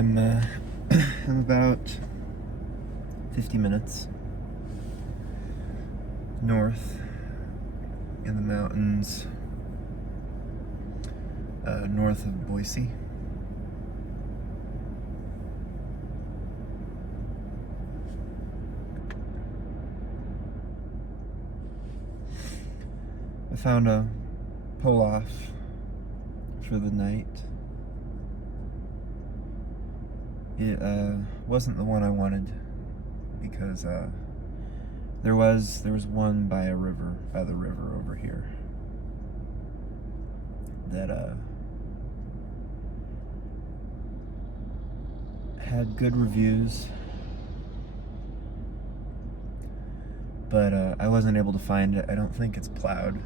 I'm about 50 minutes north in the mountains, north of Boise. I found a pull-off for the night. It wasn't the one I wanted because there was one by the river over here that had good reviews, but I wasn't able to find it. I don't think it's plowed.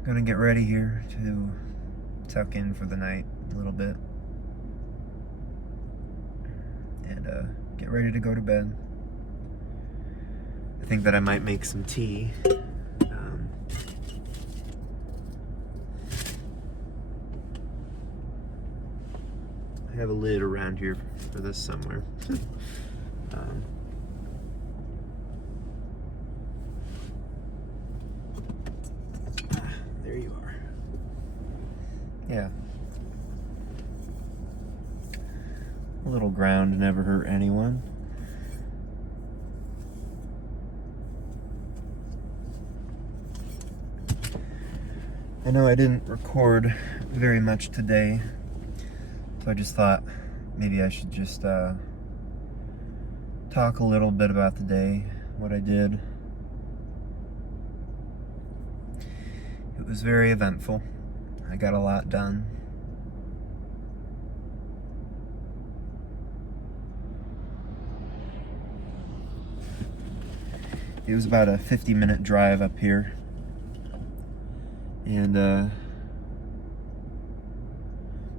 I'm gonna get ready here to tuck in for the night a little bit and get ready to go to bed. I think that I might make some tea. I have a lid around here for this somewhere. There you are. Yeah. A little ground never hurt anyone. I know I didn't record very much today, so I just thought maybe I should just talk a little bit about the day, what I did. It was very eventful. I got a lot done. It was about a 50-minute drive up here. And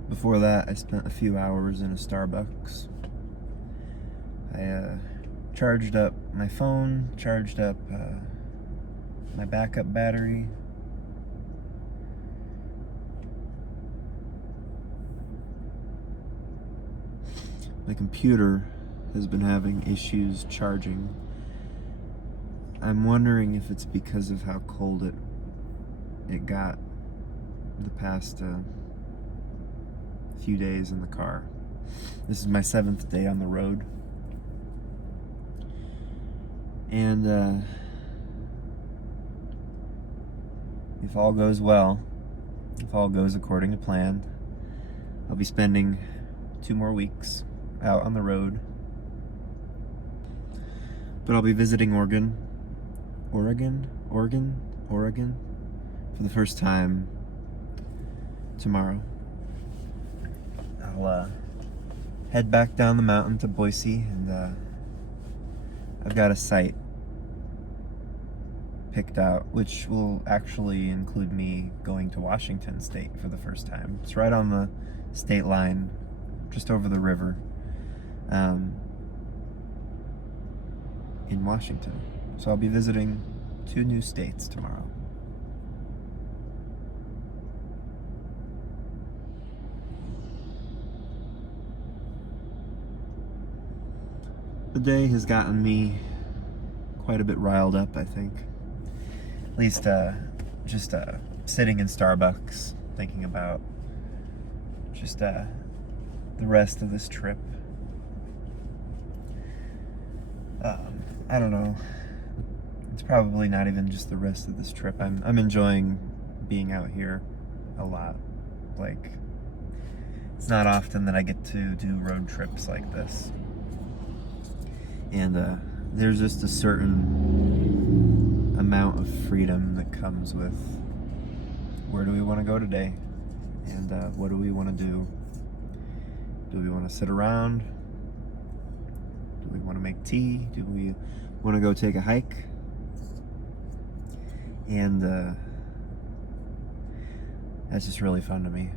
before that, I spent a few hours in a Starbucks. I charged up my phone, charged up my backup battery. My computer has been having issues charging. I'm wondering if it's because of how cold it got the past few days in the car. This is my 7th day on the road. And if all goes well, if all goes according to plan, I'll be spending 2 more weeks out on the road. But I'll be visiting Oregon for the first time tomorrow. I'll head back down the mountain to Boise, and I've got a site picked out, which will actually include me going to Washington State for the first time. It's right on the state line, just over the river, in Washington. So I'll be visiting 2 new states tomorrow. The day has gotten me quite a bit riled up, I think. At least just sitting in Starbucks, thinking about just the rest of this trip. I don't know. It's probably not even just the rest of this trip. I'm enjoying being out here a lot. Like, it's not often that I get to do road trips like this. And there's just a certain amount of freedom that comes with where do we want to go today, and what do we want to do. Do we want to sit around? Do we want to make tea? Do we want to go take a hike? And that's just really fun to me.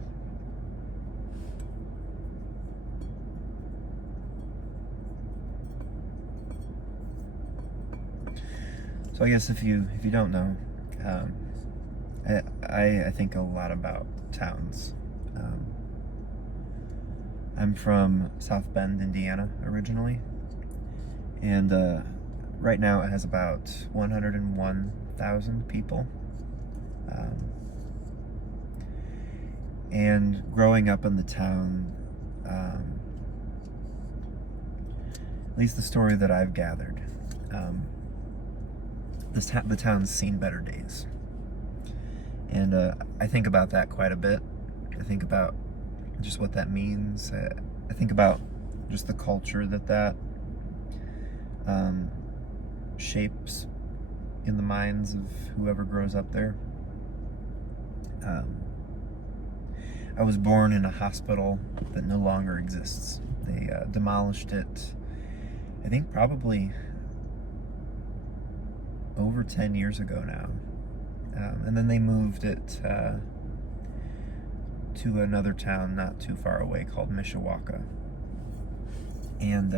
So I guess if you don't know, um, I think a lot about towns. I'm from South Bend, Indiana, originally, and right now it has about 101,000 people. And growing up in the town, at least the story that I've gathered, the town's seen better days. And I think about that quite a bit. I think about just what that means. I think about just the culture that shapes in the minds of whoever grows up there. I was born in a hospital that no longer exists. They demolished it, I think probably over 10 years ago now. And then they moved it to another town not too far away called Mishawaka. And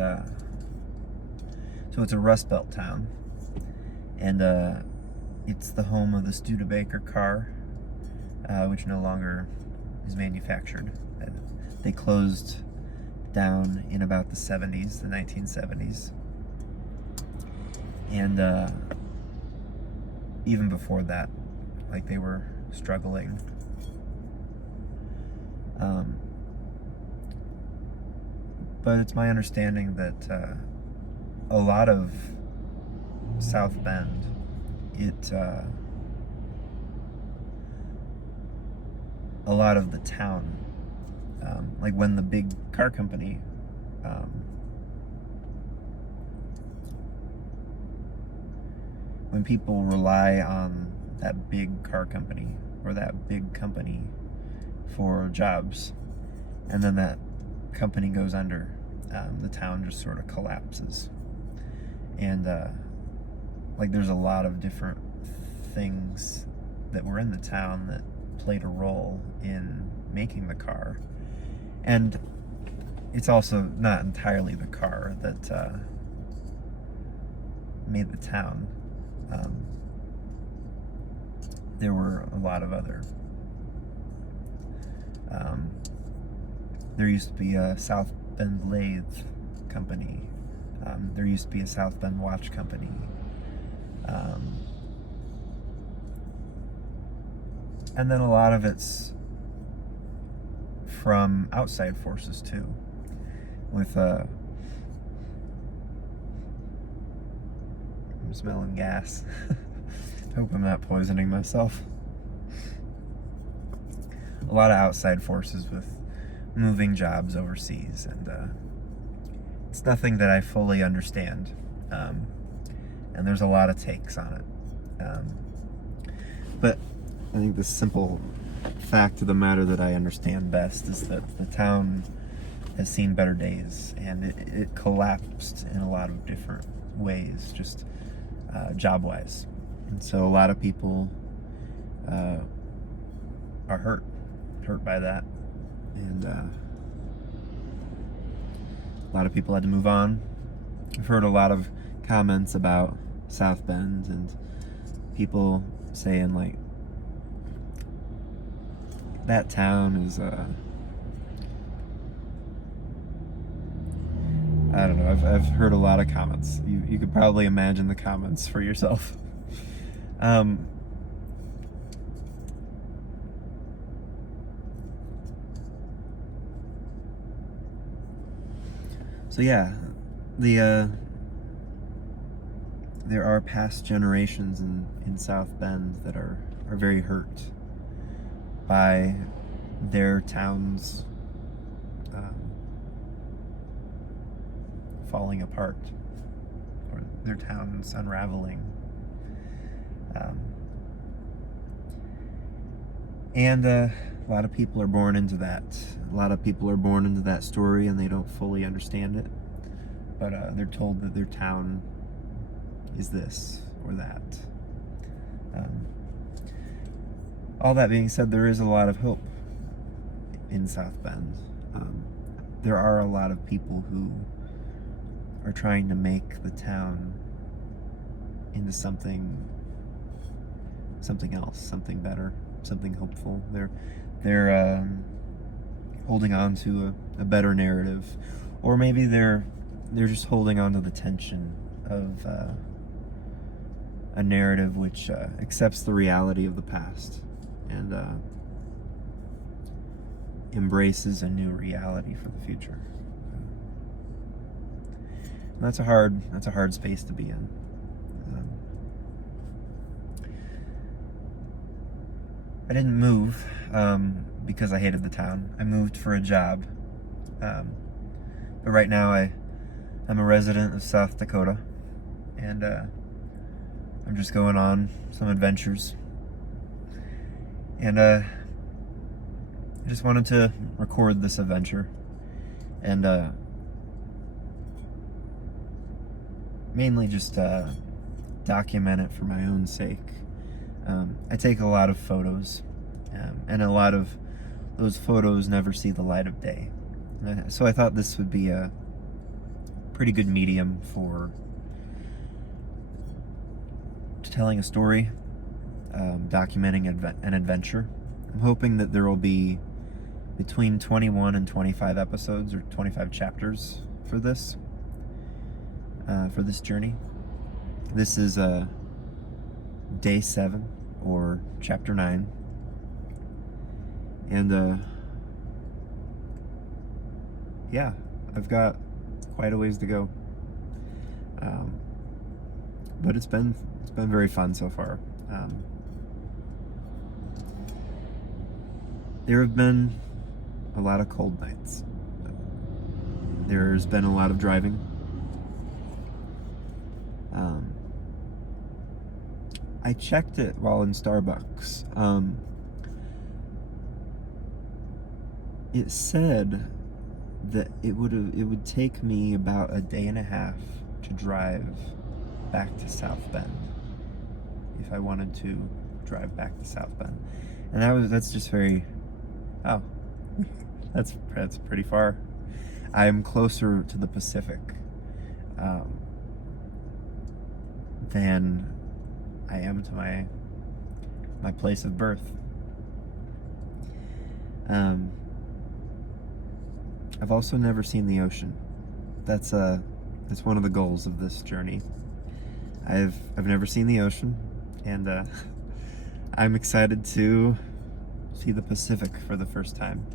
so it's a Rust Belt town. And it's the home of the Studebaker car, which no longer is manufactured. They closed down in about the 70s, the 1970s. And even before that, like, they were struggling. But it's my understanding that a lot of South Bend, a lot of the town, like when the big car company when people rely on that big car company or that big company for jobs, and then that company goes under, the town just sort of collapses. And like, there's a lot of different things that were in the town that played a role in making the car. And it's also not entirely the car that made the town. There were a lot of other. There used to be a South Bend Lathe company. There used to be a South Bend Watch company. And then a lot of it's from outside forces too, with I'm smelling gas. Hope I'm not poisoning myself. A lot of outside forces with moving jobs overseas, and it's nothing that I fully understand, and there's a lot of takes on it, but I think the simple fact of the matter that I understand best is that the town has seen better days, and it collapsed in a lot of different ways, just job-wise. And so a lot of people are hurt by that, and a lot of people had to move on. I've heard a lot of comments about South Bend, and people saying, like, that town is I don't know. I've heard a lot of comments. You could probably imagine the comments for yourself. So yeah, there are past generations in South Bend that are very hurt by their towns falling apart, or their towns unraveling. And a lot of people are born into that. A lot of people are born into that story, and they don't fully understand it. But they're told that their town is this or that. All that being said, there is a lot of hope in South Bend. There are a lot of people who are trying to make the town into something else, something better, something hopeful. They're holding on to a better narrative, or maybe they're just holding on to the tension of a narrative which accepts the reality of the past and embraces a new reality for the future. And that's a hard space to be in. I didn't move because I hated the town. I moved for a job. But right now I'm a resident of South Dakota, and I'm just going on some adventures. And I just wanted to record this adventure and mainly just document it for my own sake. I take a lot of photos, and a lot of those photos never see the light of day. So I thought this would be a pretty good medium for telling a story, documenting an adventure. I'm hoping that there will be between 21 and 25 episodes or 25 chapters for this journey. This is day 7 or chapter 9, and yeah, I've got quite a ways to go, but it's been very fun so far. There have been a lot of cold nights. There's been a lot of driving. I checked it while in Starbucks. It said that it would take me about a day and a half to drive back to South Bend if I wanted to drive back to South Bend, and that's just very that's pretty far. I'm closer to the Pacific than I am to my place of birth. I've also never seen the ocean. That's one of the goals of this journey. I've never seen the ocean, and I'm excited to see the Pacific for the first time.